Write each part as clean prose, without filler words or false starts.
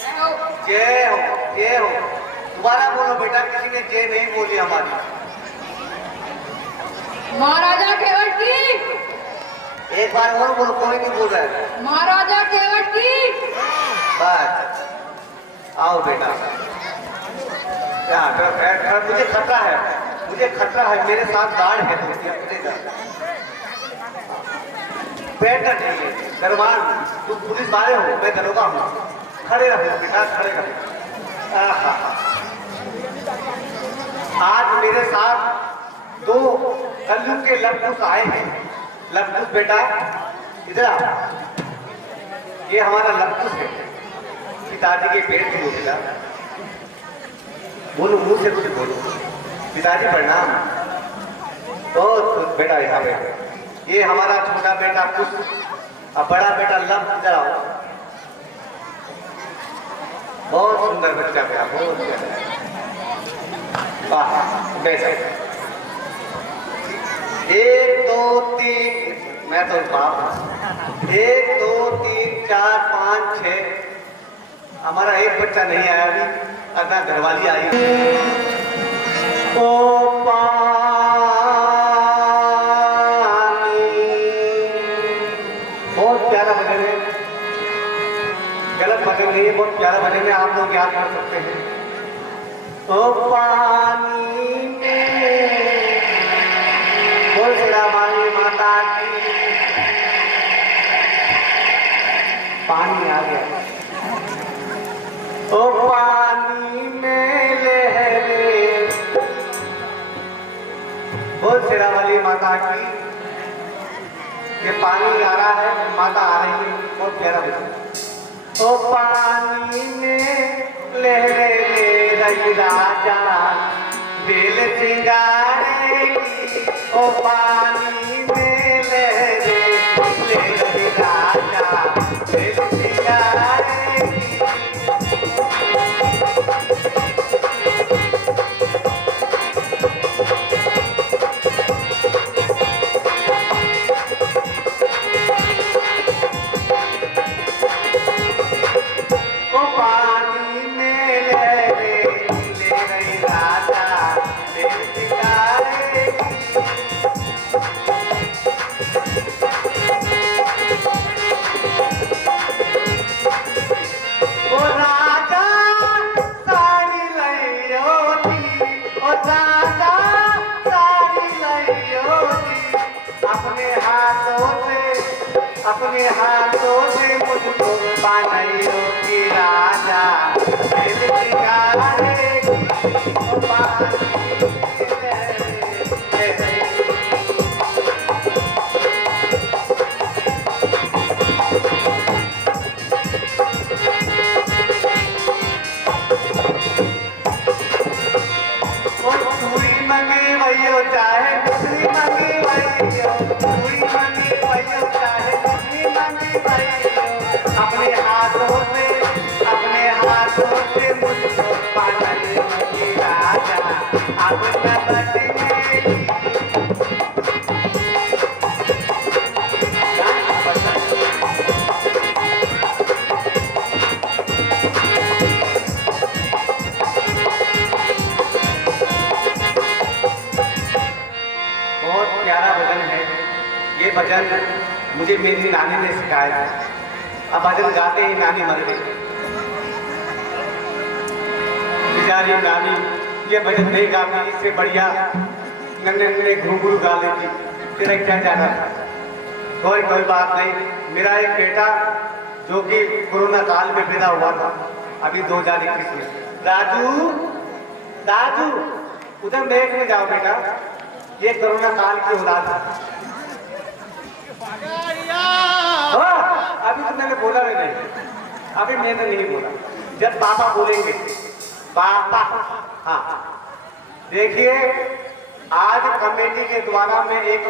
जय हो जय हो। दोबारा बोलो बेटा, किसी ने जय नहीं बोली हमारी। महाराजा केवट की। एक बार और बोलो, कोई नहीं बोल रहा है। महाराजा केवट की। बस आओ बेटा। मुझे खतरा है, मुझे खतरा है, मेरे साथ गार्ड है। बैठना चाहिए दरबार, तुम पुलिस वाले हो, मैं दरोगा हूँ। खड़े रहो बेटा, खड़े रहो। आज मेरे साथ दो कलयुग के लवकुश आए हैं। लवकुश बेटा इधर आ। ये हमारा लवकुश है, पिताजी के पेट में निकला। बोलो, मुंह से कुछ बोलो। पिताजी प्रणाम। बहुत बेटा यहाँ पे ये हमारा छोटा बेटा कुछ और बड़ा बेटा लव। इधर आओ। बहुत सुंदर बच्चा बेटा, बहुत प्यारा। वाह बेटा। 1 2 3, मैं तो बाप हूं। 1 2 3 4 5 6। हमारा एक बच्चा नहीं आया अभी, अपना घरवाली आई। ओ पानी, बहुत प्यारा भजन है, गलत भजन नहीं है, बहुत प्यारा भजन है, आप लोग याद कर सकते हैं। ओ पानी में बोल शेरावाली माता की। पानी आ गया। ओ पानी में लहरे, बोल शेरावाली माता की। ये पानी आ रहा है, माता आ रही है, बहुत प्यारा भजन। ओ पानी में लहरे ले रही राजा, बेल सिंगारेगी। ओ पानी में लहरे ले रही राजा, बेल सिंगारेगी। अपने हाथों से मुझको बांधियो कि राजा दिल सिंगारेगी। ओ पानी पूरी मंगी भैयो चाहे दूसरी मंगी भैयो, पूरी मंगी भैयो चाहे दूसरी मंगी भैयो। अपने हाथों से मुझको बांधियो कि राजा अब न बचेगी। ये भजन मुझे मेरी नानी ने सिखाया था। अब भजन गाते ही नानी मर गई, बेचारी नानी। ये भजन नहीं गाती, इससे बढ़िया नन्हे नन्हे घुंघरू गा लेती, तेरा क्या जाना था। कोई बात नहीं। मेरा एक बेटा जो कि कोरोना काल में पैदा हुआ था, अभी 2021 में। राजू राजू उधर मेघ में जाओ बेटा, ये कोरोना काल की औलाद है। अभी तो मैंने बोला भी नहीं, अभी मैंने नहीं बोला। जब पापा बोलेंगे पापा। हाँ देखिए, आज कमेटी के द्वारा मैं एक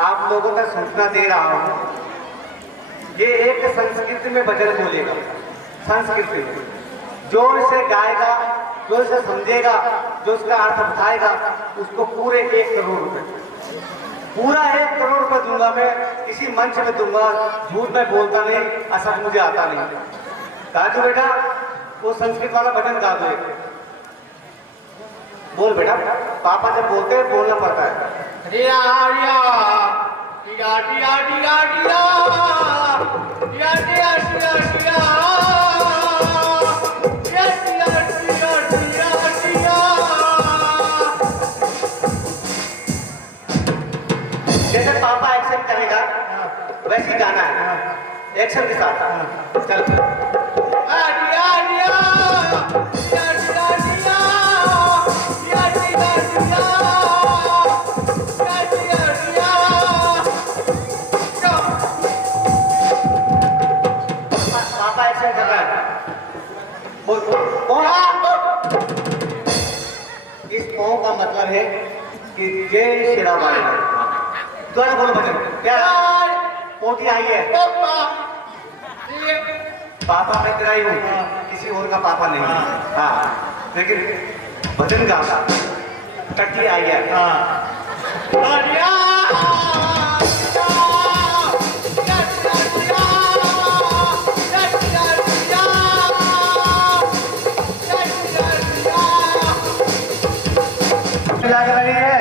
आप लोगों तक सूचना दे रहा हूँ। ये एक संस्कृत में भजन बोलेगा, संस्कृत में। जो इसे गाएगा, जो इसे समझेगा, जो उसका अर्थ बताएगा, उसको पूरे 1 करोड़ रुपए, पूरा 1 करोड़ रुपए दूंगा मैं। किसी मंच में दूंगा, झूठ में बोलता नहीं, असर मुझे आता नहीं। राजू बेटा वो संस्कृत वाला भजन गा दो एक। बोल बेटा, पापा जब बोलते हैं बोलना पड़ता है। रिया रिया रिया रिया रिया रिया रिया रिया रिया रिया जैसे पापा एक्शन करेगा वैसे ही गाना है, एक्शन के साथ। चल पापा एक्शन कर रहा है। बोल कौन? इस कौन का मतलब है कि जय श्री राम वाले द्वारा बोलो भजन। क्या पोटी आई है? पापा मैं तेरा ही हूँ, किसी और का पापा नहीं। हाँ, लेकिन भजन का टट्टी आई है। लग रही है।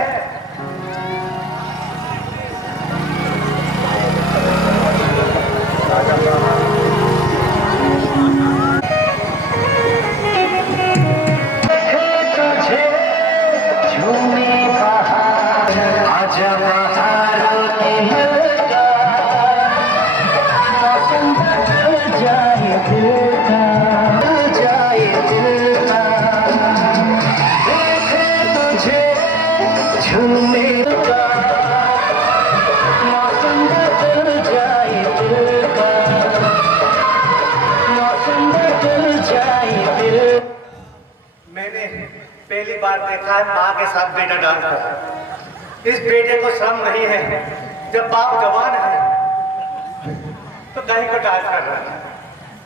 मैंने पहली बार देखा है माँ के साथ बेटा डांस कर रहा है। इस बेटे को शर्म नहीं है, जब बाप जवान है तो कहीं को डांस कर रहा है।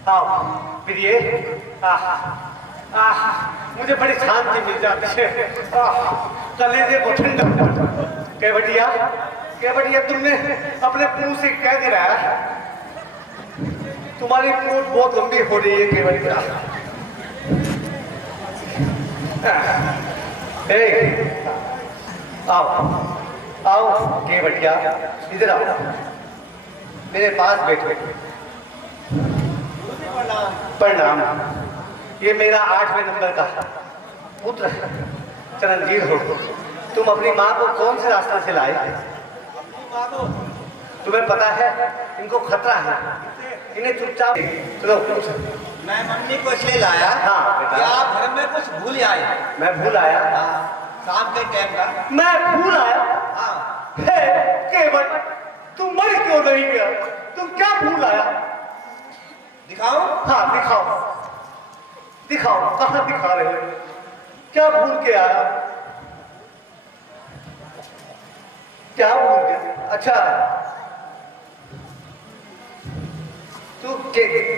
आओ प्रिय, मुझे बड़ी शांति मिल जाती है। कलेजे को ठंडा। केवटिया तुमने अपने मुंह से कह दे रहा है, तुम्हारी पूछ बहुत लंबी हो रही है केवटिया। आओ आओ केवटिया, इधर आओ, मेरे पास बैठो। प्रणाम। ये मेरा 8वें नंबर का पुत्र चरणजीत हो। तुम अपनी माँ को कौन से रास्ते से लाए? तुम्हें पता है इनको खतरा है, इन्हें चुपचाप चलो। मैं मम्मी को इसलिए लाया। हाँ बेटा। कि आप घर में कुछ भूल आए। मैं भूल आया? शाम के टाइम का। मैं भूल आया? हाँ। हे केवल, तुम मर क्यों नहीं गया? तुम क्या भूल आया? दिखाओ। हाँ दिखाओ, दिखाओ, कहाँ दिखा रहे हो? क्या भूल के आया? क्या भूल गया? अच्छा, तू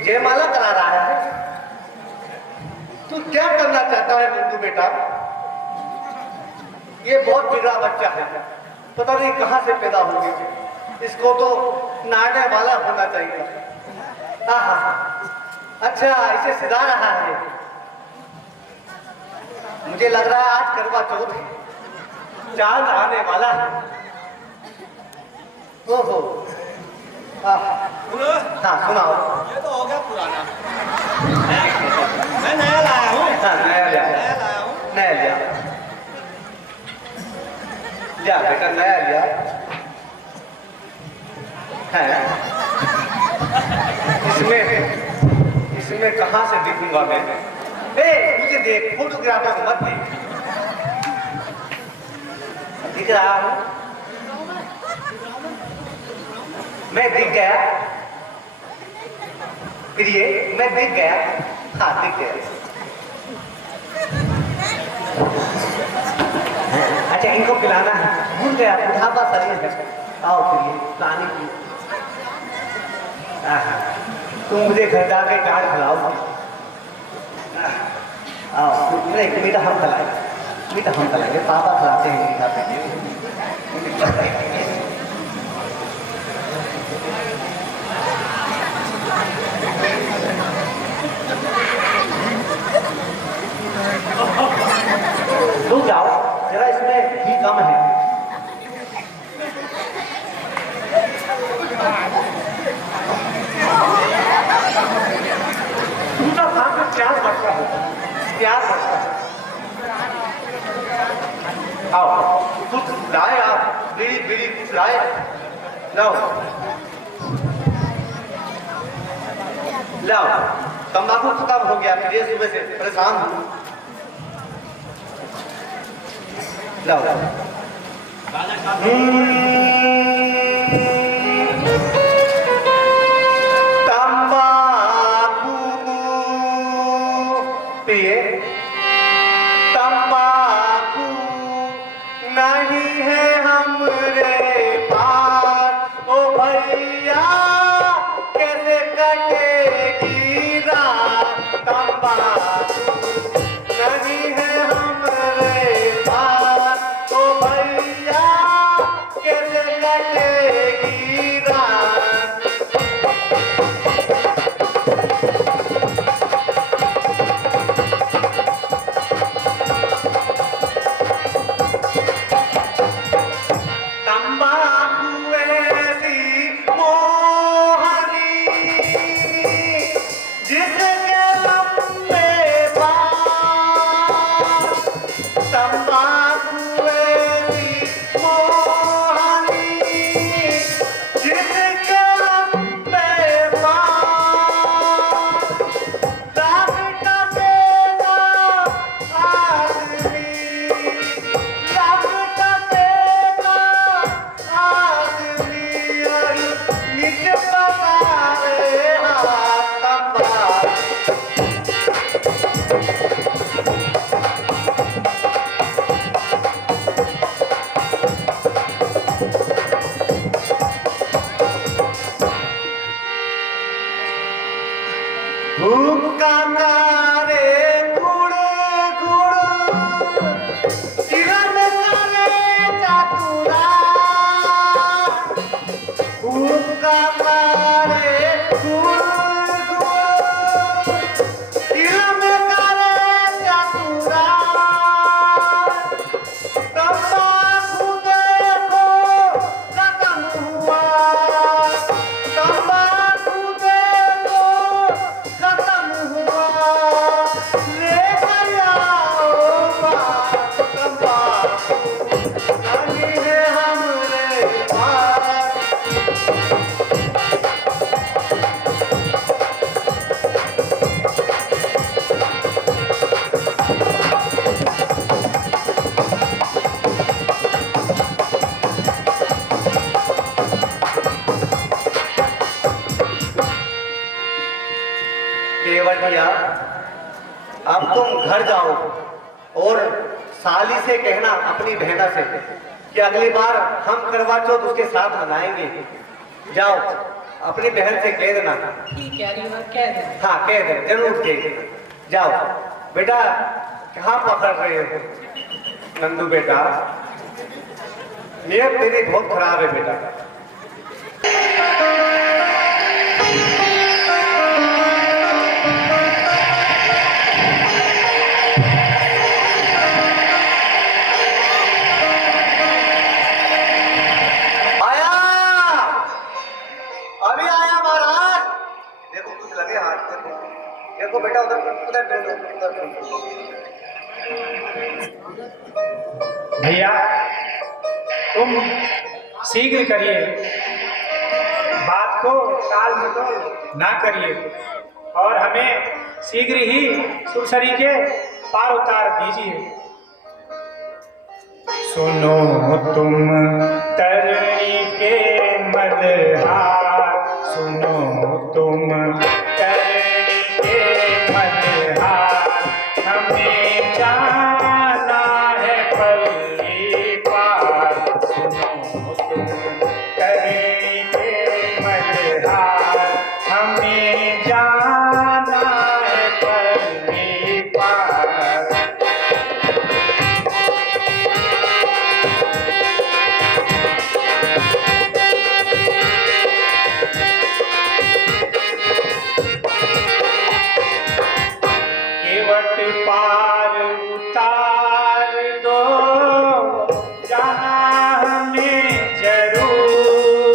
जयमाला करा रहा है? तू क्या करना चाहता है नंदू बेटा? ये बहुत बिगड़ा बच्चा है, पता नहीं कहाँ से पैदा हो गया। इसको तो नाड़ने वाला होना चाहिए। अच्छा, इसे सिधा रहा है। मुझे लग रहा है आज करवा चौथ है, चांद आने वाला है। ओहो, हाँ सुनाओ। ये तो हो गया पुराना। मैं नया लाया हूँ। हाँ नया लिया, नया लाया हूँ। नया लिया, लिया बेटा नया लिया है। इसमें कहाँ से दिखूंगा मैं? मुझे देख, फोटोग्राफर को मत देख। दिख रहा हूँ मैं? दिख गया प्रिय, मैं दिख गया। हाँ दिख गया। अच्छा, इनको पिलाना है, भूल गया, बुढ़ापा शरीर है। आओ प्रिय, पानी पी। तुम मुझे घर जाके कार्ड खिलाओ। आओ, मीठा हम खिलाएंगे, मीठा हम खिलाएंगे। पापा खिलाते हैं मीठा पे। क्या सकता है? आओ कुछ लाए आप, बीड़ी बीड़ी कुछ लाए, लाओ लाओ। तंबाकू खत्म हो गया, फिर सुबह से परेशान हूँ। लाओ तंबाकू पिए, तंबाकू नहीं है हमरे पास। ओ भैया कैसे कटेगी रात, तंबाकू नहीं है हमरे पास। ओ भैया कैसे कटेगी रात। तंबाकू ऐसी मोहनी जिसके लंबे बाल, तंबाकू ऐसी मोहनी जिसके लंबे बाल। दाग टपेगा आदमी, दाग टपेगा आदमी, और नीचे पकाए हाथ तंबाकू। हुक्का करे गुड़ गुड़, चिरन करे चतुरा। हुक्का करे गुड़ गुड़, चिरन करे चतुरा। तंबाकू देखो खत्म हुआ, तंबाकू देखो खत्म हुआ। ले गया तंबाकू नहीं है हमरे पास। केवटिया, अब तुम घर जाओ और साली से कहना, अपनी बहना से, कि अगली बार हम करवा चौथ उसके साथ मनाएंगे। जाओ अपनी बहन से कह देना। ठीक है अलीवर, कह दे। हाँ कह दे, जरूर कह देना। जाओ बेटा, कहाँ पकड़ रहे हो नंदू बेटा? नीयत तेरी बहुत खराब है बेटा। आया, अभी आया महाराज। देखो कुछ लगे हाथ, देखो देखो बेटा, उधर उधर उधर। भैया तुम शीघ्र करिए, बात को टाल मटोल ना करिए और हमें शीघ्र ही सुरसरी के पार उतार दीजिए। सुनो तुम तरणी के मल्हार, सुनो तुम तरणी के मल्हार, हमें जाना है पल्ली पार। सुनो तुम तरणी के मल्हार, हमें जाना है पल्ली पार। केवट पार उतार दो, जाना हमें जरूर।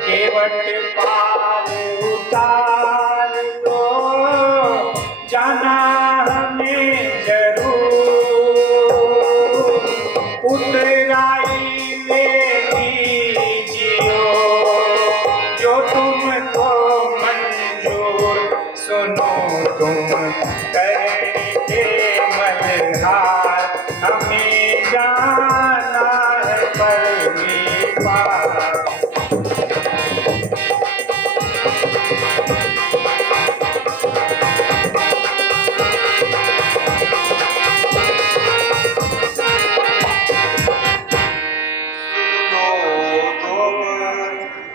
केवट पार उतार दो, जाना हमें जरूर, उतराई ले लीजियो जो तुमको मंजूर। सुनो तुम करनी के मल्हार, हमें जाना है परली पार।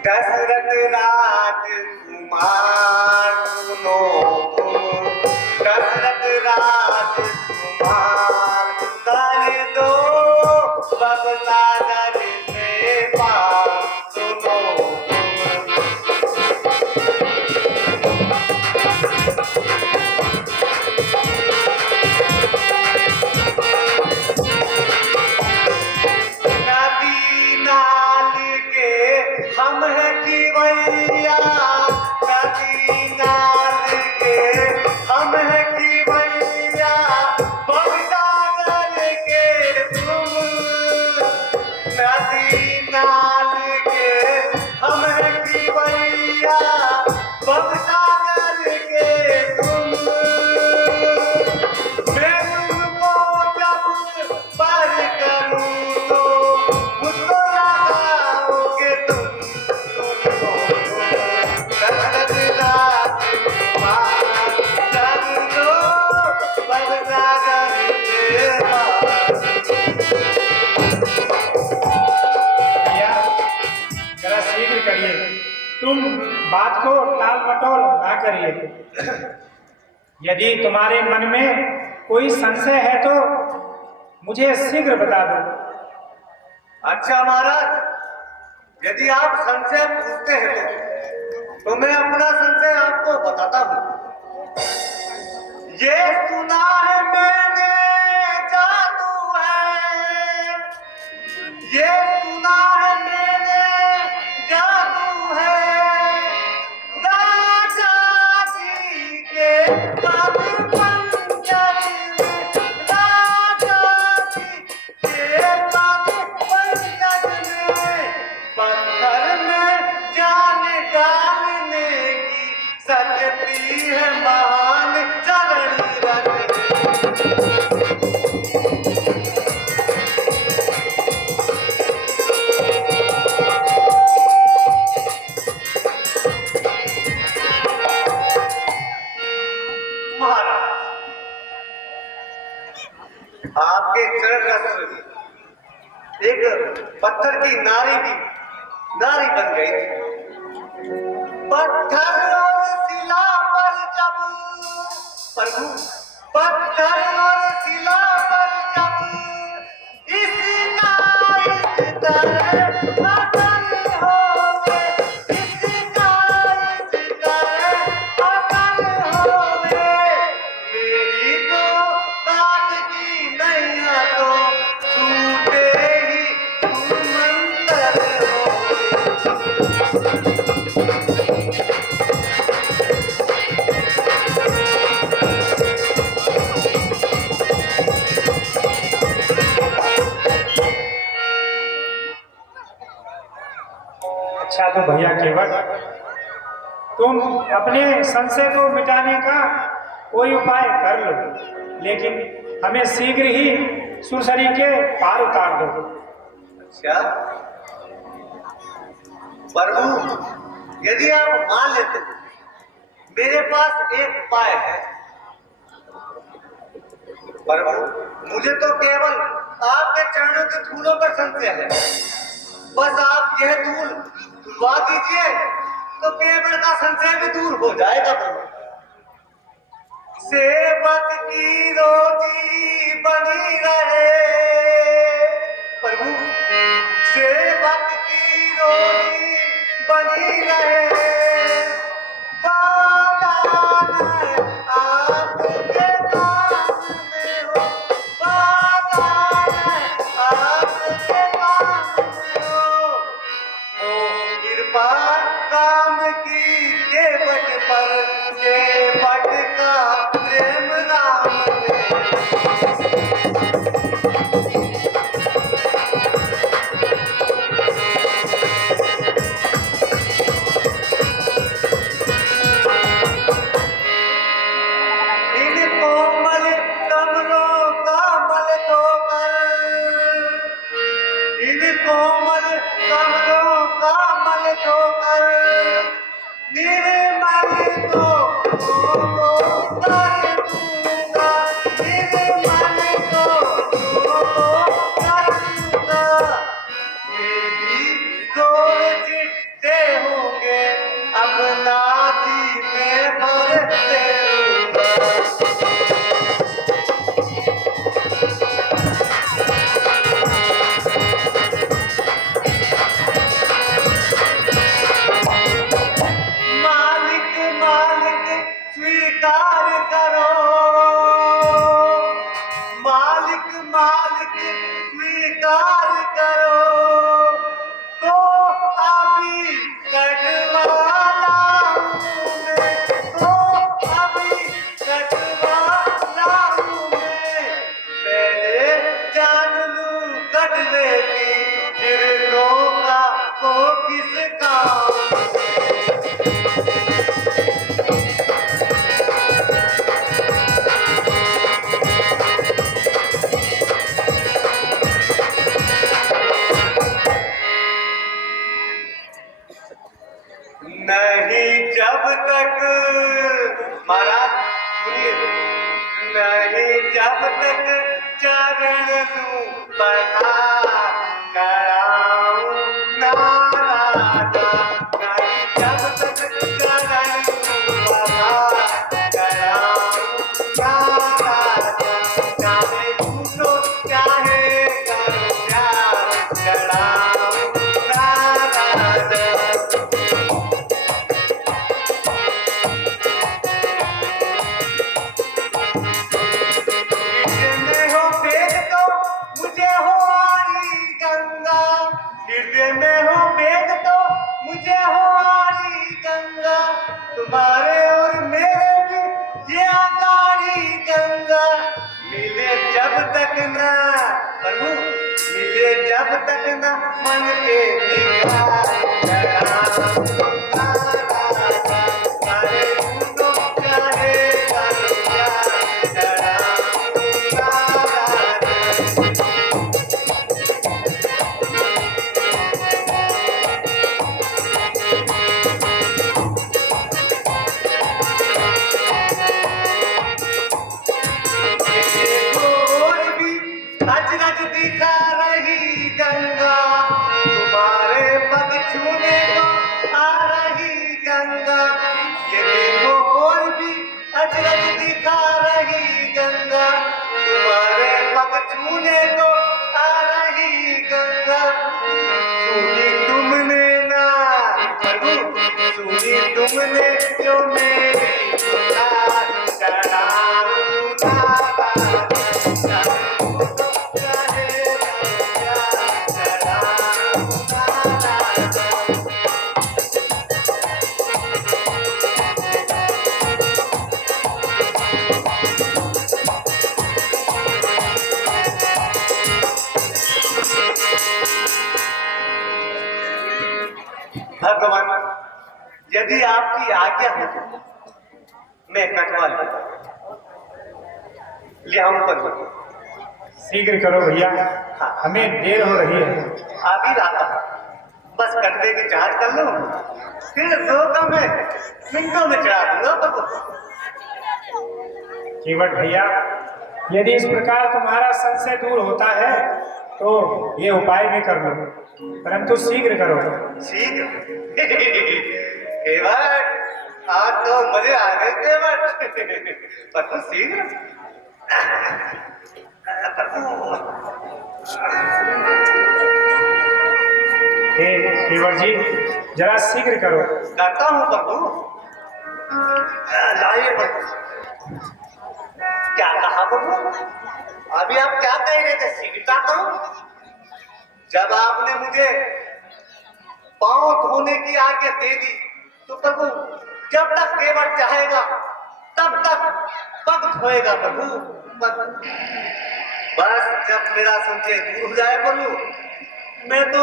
दशरथ राजकुमार सुनो तुम, दशरथ राजकुमार कर दो बबसागर से पार। सुनो नदी नाल के हम है जीवैया, नदी नाल के हम है जीवैया, बबसागर के तुम, नदी नाल के हम है जीवैया, बबसागर के तुम। मैं तुमको जब पर करूं तो मुझको लगाओगे तुम। सुनो दशरथ राजकुमार कर दो बबसागर से पार। भैया जरा शीघ्र करिए, तुम बात को टाल मटोल ना करिए। यदि तुम्हारे मन में कोई संशय है तो मुझे शीघ्र बता दो। अच्छा महाराज, यदि आप संशय पूछते हैं तो मैं अपना संशय आपको बताता हूँ। ये सुना है मैंने जादू है, ये सुना है मैंने जादू है, राजा जी के पग पंजर में, राजा जी के पग पंजर में, पत्थर में जान डालने की शक्ति है महान चरण रत्न। महाराज, आपके चरण रत्न में एक पत्थर की नारी बन गई। पत्थर और शिला पर जब प्रभु, पत्थर और शिला पर जब इसका इस तरह अकल होवे, इसका इस तरह अकल होवे, मेरी तो काट की नैया तो छूटे ही मंतर होवे। अच्छा तो भैया केवट, तुम अपने संशय को मिटाने का कोई उपाय कर लो, लेकिन हमें शीघ्र ही सुरसरी के पार उतार दो। अच्छा प्रभु, यदि आप मान लेते हैं, मेरे पास एक उपाय है। प्रभु, मुझे तो केवल आपके चरणों के धूलों पर संशय है। बस आप यह धूल धुलवा दीजिए तो केवल का संशय भी दूर हो जाएगा। प्रभु, सेवक की रोजी बनी रहे, प्रभु सेवक की रोजी बनी रहे, बादान आपके काम में हो, बादान आपके काम में हो। ओ कृपा काम की केवट पर के स्वीकार करो, मालिक मालिक स्वीकार करो, तो अभी कटवाला हूँ मैं, तो अभी कटवाला हूँ मैं, पहले जान लूं कटवे की, फिर रोका को किस काम। नहीं जब तक महाराज सुनिए, नहीं जब तक चरण लूं पधार कराऊं ना राजा, नहीं जब तक चरण लूं पधार कराऊं ना राजा, चाहे झूठो चाहे करो प्यार कराऊं ना राजा। हृदय में हो वेद तो मुझे हो आरी गंगा, तुम्हारे और मेरे भी ये आकारी गंगा, मिले जब तक ना प्रभु, मिले जब तक ना मन के विकार अजरज दिखा रही गंगा, तुम्हारे पग छूने को आ रही गंगा, ये देखो और भी अजरज दिखा रही गंगा, तुम्हारे पग छूने को आ रही गंगा, सुनी तुमने ना प्रभु, सुनी तुमने जो मेरी पुकार, कराऊं ना भगवान, यदि आपकी आज्ञा हो तो मैं कटवा ले आऊं पर। शीघ्र करो भैया, हाँ। हमें देर हो रही है। आ भी रहा था, बस कटवे की जांच कर लो, फिर दो का मैं मिनटों में चढ़ा दूंगा तो। केवट भैया, यदि इस प्रकार तुम्हारा संशय दूर होता है तो ये उपाय भी कर लो, परंतु शीघ्र करो। शीघ्र केवट, आज तो मजे आ गए केवट, पर तू शीघ्र हे केवट जी, जरा शीघ्र करो। करता हूँ प्रभु, लाइए प्रभु। क्या कहा प्रभु? अभी आप क्या कह रहे थे? शीघ्रता करो। जब आपने मुझे पांव धोने की आज्ञा दे दी तो प्रभु, जब तक केवट चाहेगा तब तक पग धोएगा प्रभु। बस जब मेरा संशय दूर हो जाए प्रभु, मैं तो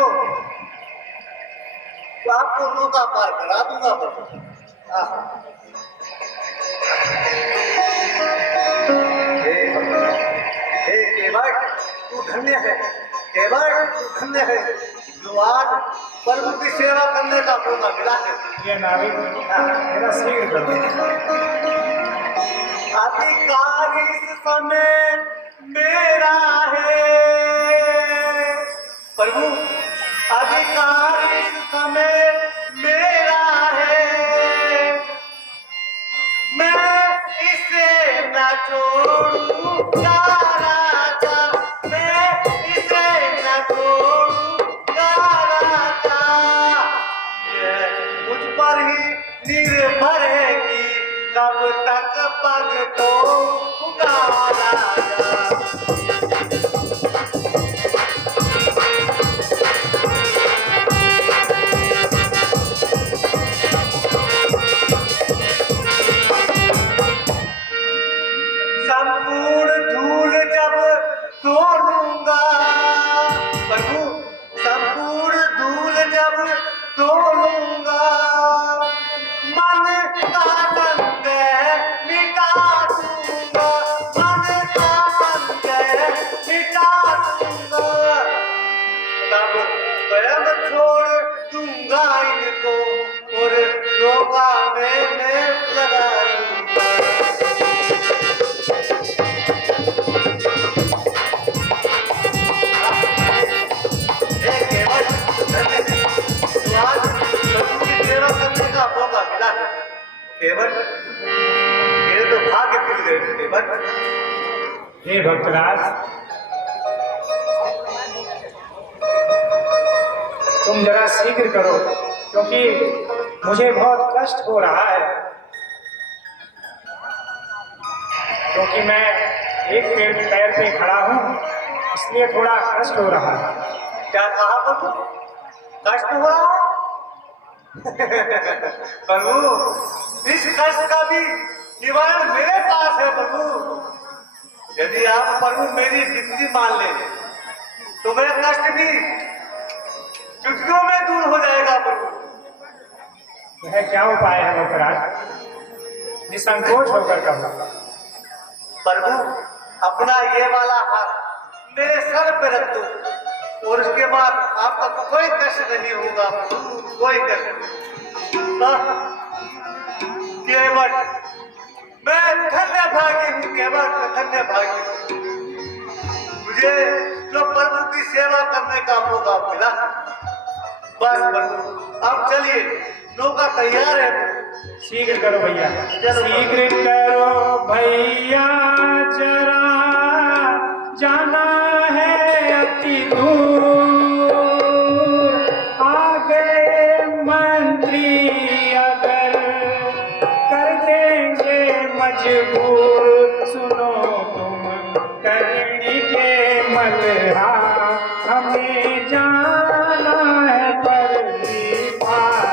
आपको नौका पार करा दूंगा प्रभु। हे केवट, तू धन्य है, केवट तू धन्य है, जो आज प्रभु की सेवा करने का मौका मिला है। ये नाविक, मेरा शीघ्र करो। अधिकार इस समय मेरा है प्रभु, अधिकार इस समय मेरा है, मैं इसे न छोड़ूंगा राजा, मैं इसे न छोड़ूंगा राजा। ये मुझ पर ही निर्भर है कि कब तक पग तो पुकारा जा। संपूर्ण धूल जब तोड़ूंगा प्रभु, संपूर्ण धूल जब तोड़ूंगा, मन का संदेह मिटा दूंगा, मन का संदेह मिटा दूंगा, तब स्वयं छोड़ दूंगा इनको और रोका मैं लगा लूंगा। केवल मेरे तो भाग्य खुल गए केवल। हे भक्तराज, तुम जरा शीघ्र करो, क्योंकि मुझे बहुत कष्ट हो रहा है, क्योंकि मैं एक पैर पे खड़ा हूँ, इसलिए थोड़ा कष्ट हो रहा है। क्या कहा प्रभु, कष्ट हुआ? प्रभु, इस कष्ट का भी निवारण मेरे पास है प्रभु। यदि आप प्रभु मेरी विनती मान ले तो मेरा कष्ट भी चुटकियों में दूर हो जाएगा प्रभु। यह क्या उपाय है भक्तराज? निसंकोच होकर कहो। प्रभु, अपना ये वाला हाथ मेरे सर पे रख दो और उसके बाद आपका कोई कष्ट नहीं होगा, कोई कष्ट नहीं। केवल मैं धन्य भागी हूँ, केवल मैं धन्य भागी हूँ। मुझे जो प्रभु की सेवा करने का मौका मिला, बस प्रभु अब चलिए, नौका तैयार है। शीघ्र करो भैया, चलो। शीघ्र करो भैया, जरा जाना है अति दूर। आ गए मंत्री अगर कर देंगे मजबूर, सुनो तुम करनी के मलहा, हमें जाना है परली पार।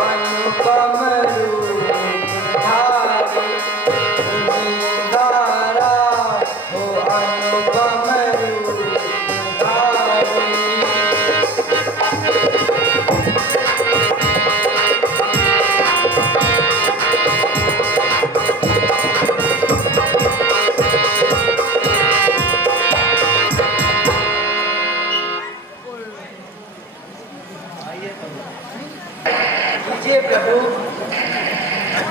अनुपम रूप धारी। देखिए प्रभु,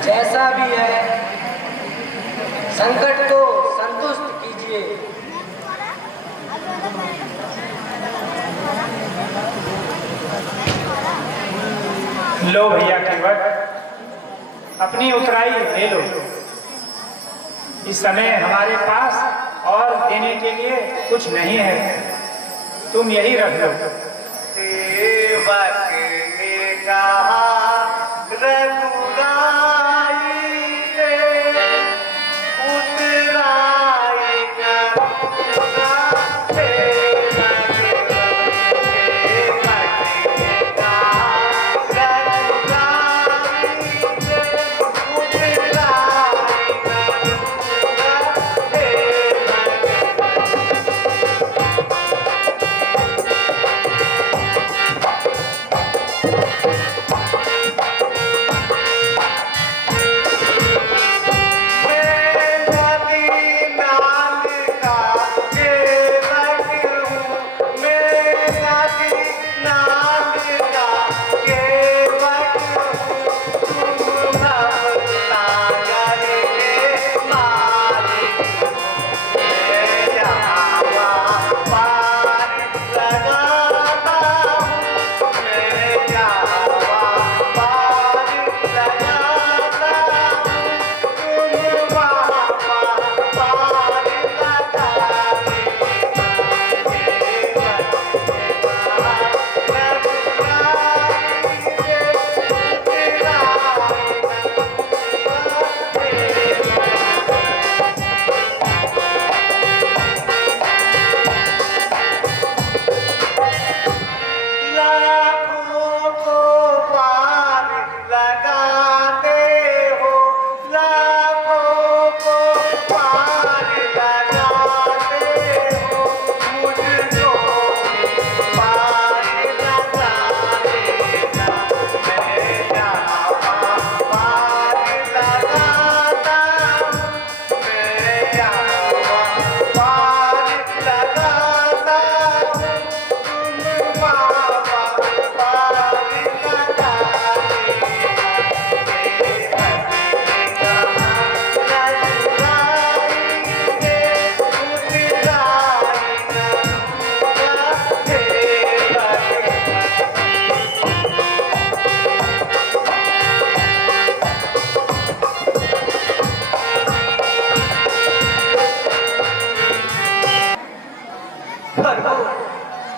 जैसा भी है संकट को संतुष्ट कीजिए। लो भैया केवट, अपनी उतराई ले लो। इस समय हमारे पास और देने के लिए कुछ नहीं है, तुम यही रख लो। सेवक ने कहा रघुराई से उतराई करूँगा। सेवक ने कहा रघुराई से उतराई करूँगा।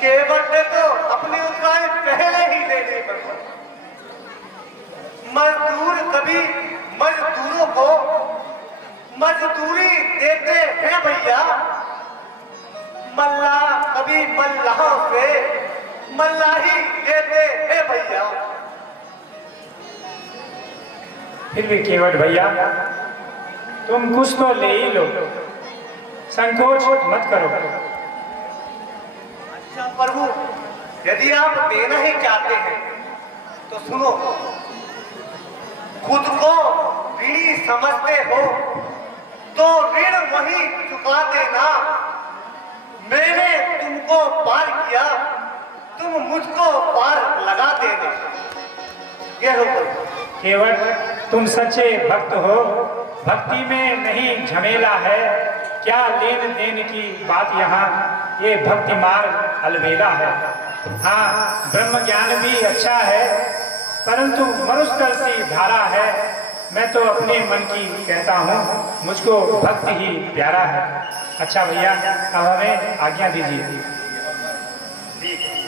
केवट ने तो अपनी उतराई पहले ही ले ली। मजदूर कभी मजदूरों को मजदूरी देते हैं भैया, मल्लाह कभी मल्लाहों से मल्लाही लेते हैं भैया। फिर भी केवट भैया, तुम कुछ तो ले ही लो, संकोच मत करो। अच्छा प्रभु, यदि आप देना ही चाहते हैं तो सुनो, खुद को ऋणी समझते हो तो ऋण वही चुका देना। मैंने तुमको पार किया, तुम मुझको पार लगा देना। ये लो प्रभु। केवट, तुम सच्चे भक्त हो, भक्ति में नहीं झमेला है, क्या लेन देन की बात यहाँ, ये भक्ति मार्ग अलबेला है। हाँ, ब्रह्म ज्ञान भी अच्छा है, परंतु मरुस्थल सी धारा है। मैं तो अपने मन की कहता हूँ, मुझको भक्ति ही प्यारा है। अच्छा भैया, अब हमें आज्ञा दीजिए। ठीक।